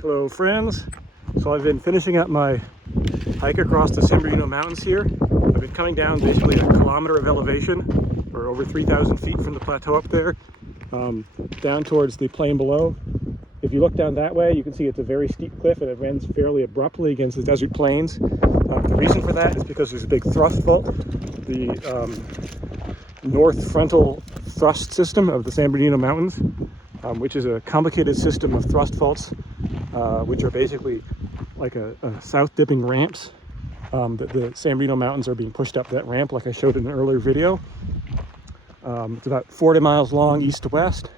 Hello friends. So I've been finishing up my hike across the San Bernardino mountains here. I've been coming down basically a kilometer of elevation, or over 3,000 feet from the plateau up there, down towards the plain below. If you look down that way, you can see it's a very steep cliff and it ends fairly abruptly against the desert plains. The reason for that is because there's a big thrust fault. The north frontal thrust system of the San Bernardino mountains, which is a complicated system of thrust faults, which are basically like a south dipping ramps. The San Bernardino mountains are being pushed up that ramp like I showed in an earlier video. It's about 40 miles long east to west.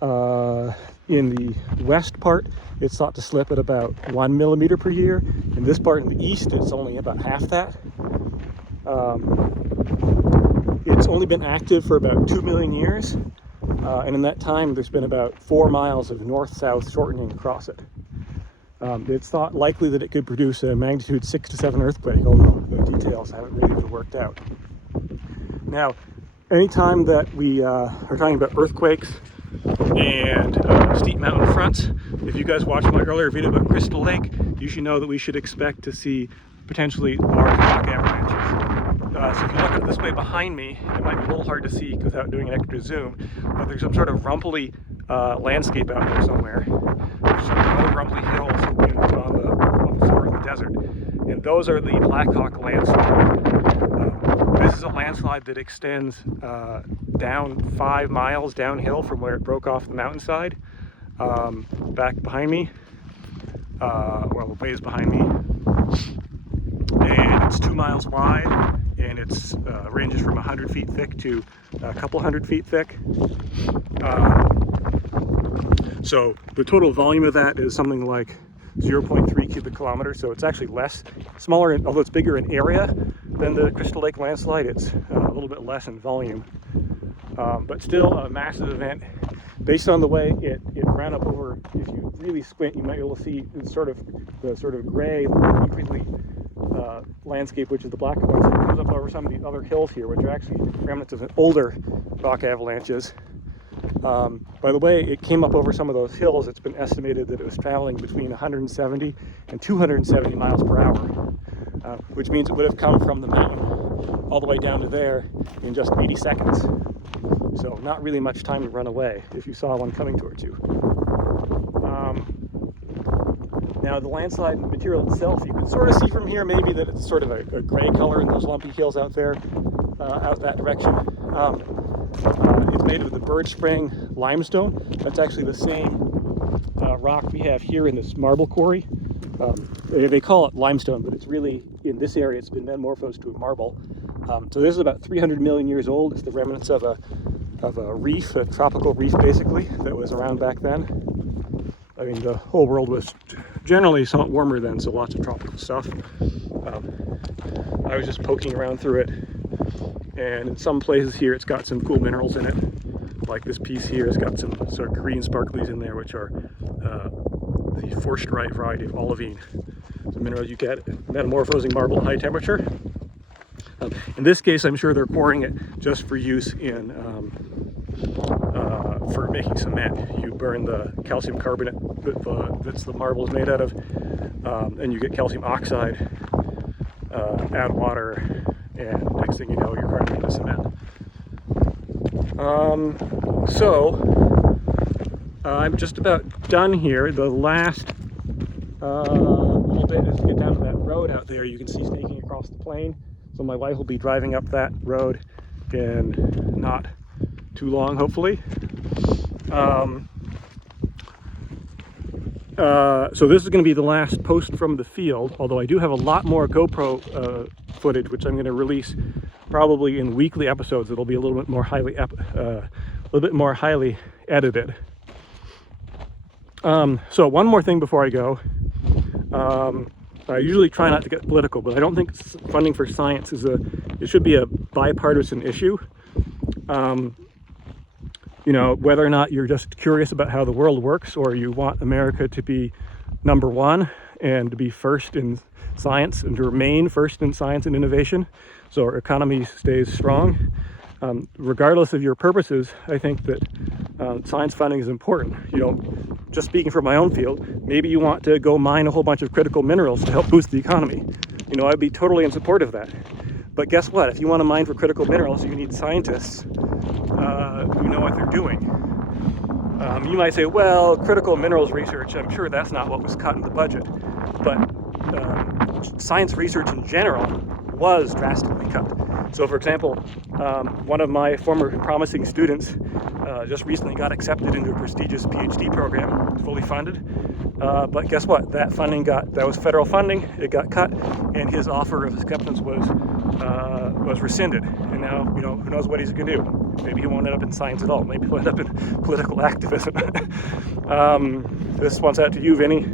In the west part, it's thought to slip at about 1 millimeter per year. In this part in the east, it's only about half that. It's only been active for about 2 million years. And in that time, there's been about 4 miles of north-south shortening across it. It's thought likely that it could produce a magnitude 6 to 7 earthquake, although the details haven't really been worked out. Now, anytime that we are talking about earthquakes and steep mountain fronts, if you guys watched my earlier video about Crystal Lake, you should know that we should expect to see potentially large rock avalanches. So if you look this way behind me, it might be a little hard to see without doing an extra zoom, but there's some sort of rumply landscape out there somewhere. There's some old rumply hills on the floor of the desert, and those are the Blackhawk landslide. This is a landslide that extends down 5 miles downhill from where it broke off the mountainside. Back behind me, well, the ways behind me, and it's 2 miles wide. And it's ranges from 100 feet thick to a couple hundred feet thick. So the total volume of that is something like 0.3 cubic kilometers. So it's actually smaller, although it's bigger in area than the Crystal Lake landslide. It's a little bit less in volume, but still a massive event. Based on the way it ran up over, if you really squint, you might be able to see the sort of gray, increasingly landscape, which is the Blackhawk. It comes up over some of the other hills here, which are actually remnants of older rock avalanches. By the way, it came up over some of those hills. It's been estimated that it was traveling between 170 and 270 miles per hour, which means it would have come from the mountain all the way down to there in just 80 seconds. So not really much time to run away if you saw one coming towards you. Now the landslide material itself, you can sort of see from here maybe that it's sort of a gray color in those lumpy hills out there, out that direction. It's made of the bird spring limestone. That's actually the same rock we have here in this marble quarry. They call it limestone, but it's really, in this area, it's been metamorphosed to a marble. So this is about 300 million years old. It's the remnants of a reef, a tropical reef basically, that was around back then. I mean, the whole world was generally somewhat warmer then, so lots of tropical stuff. I was just poking around through it, and in some places here it's got some cool minerals in it. Like this piece here has got some sort of green sparklies in there, which are the forsterite variety of olivine. The minerals you get metamorphosing marble at high temperature. In this case, I'm sure they're quarrying it just for use in for making cement. You burn the calcium carbonate that the marble is made out of, and you get calcium oxide, add water, and next thing you know, you're cracking into cement. I'm just about done here. The last little bit is to get down to that road out there you can see snaking across the plain. So my wife will be driving up that road in not too long, hopefully. So this is going to be the last post from the field, although I do have a lot more GoPro footage, which I'm going to release probably in weekly episodes. It'll be a little bit more highly edited. So one more thing before I go. I usually try not to get political, but I don't think funding for science it should be a bipartisan issue. You know, whether or not you're just curious about how the world works, or you want America to be number one and to be first in science and to remain first in science and innovation so our economy stays strong. Regardless of your purposes, I think that Science funding is important. You know, just speaking for my own field, maybe you want to go mine a whole bunch of critical minerals to help boost the economy. You know, I'd be totally in support of that. But guess what? If you want to mine for critical minerals, you need scientists who know what they're doing. You might say, well, critical minerals research, I'm sure that's not what was cut in the budget. But science research in general was drastically cut. So, for example, one of my former promising students just recently got accepted into a prestigious PhD program, fully funded. But guess what? That was federal funding. It got cut, and his offer of acceptance was rescinded. And now, you know, who knows what he's going to do? Maybe he won't end up in science at all. Maybe he'll end up in political activism. This one's out to you, Vinny.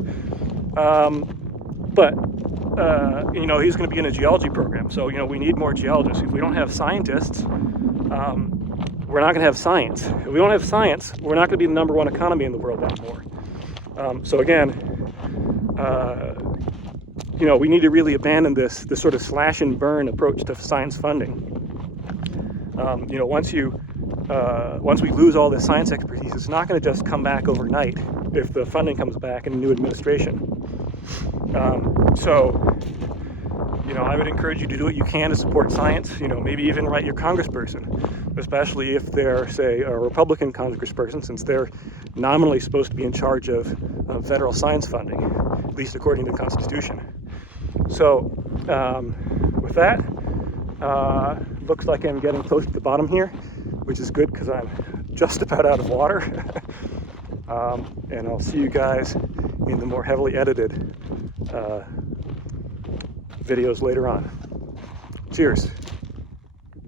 You know, he's going to be in a geology program. So, you know, we need more geologists. If we don't have scientists, we're not going to have science. If we don't have science, we're not going to be the #1 economy in the world anymore. So again, you know, we need to really abandon this sort of slash and burn approach to science funding. You know, once we lose all this science expertise, it's not going to just come back overnight if the funding comes back in a new administration. So, you know, I would encourage you to do what you can to support science. You know, maybe even write your congressperson, especially if they're, say, a Republican congressperson, since they're nominally supposed to be in charge of federal science funding, at least according to the Constitution. So, with that, looks like I'm getting close to the bottom here, which is good because I'm just about out of water. And I'll see you guys in the more heavily edited videos later on. Cheers.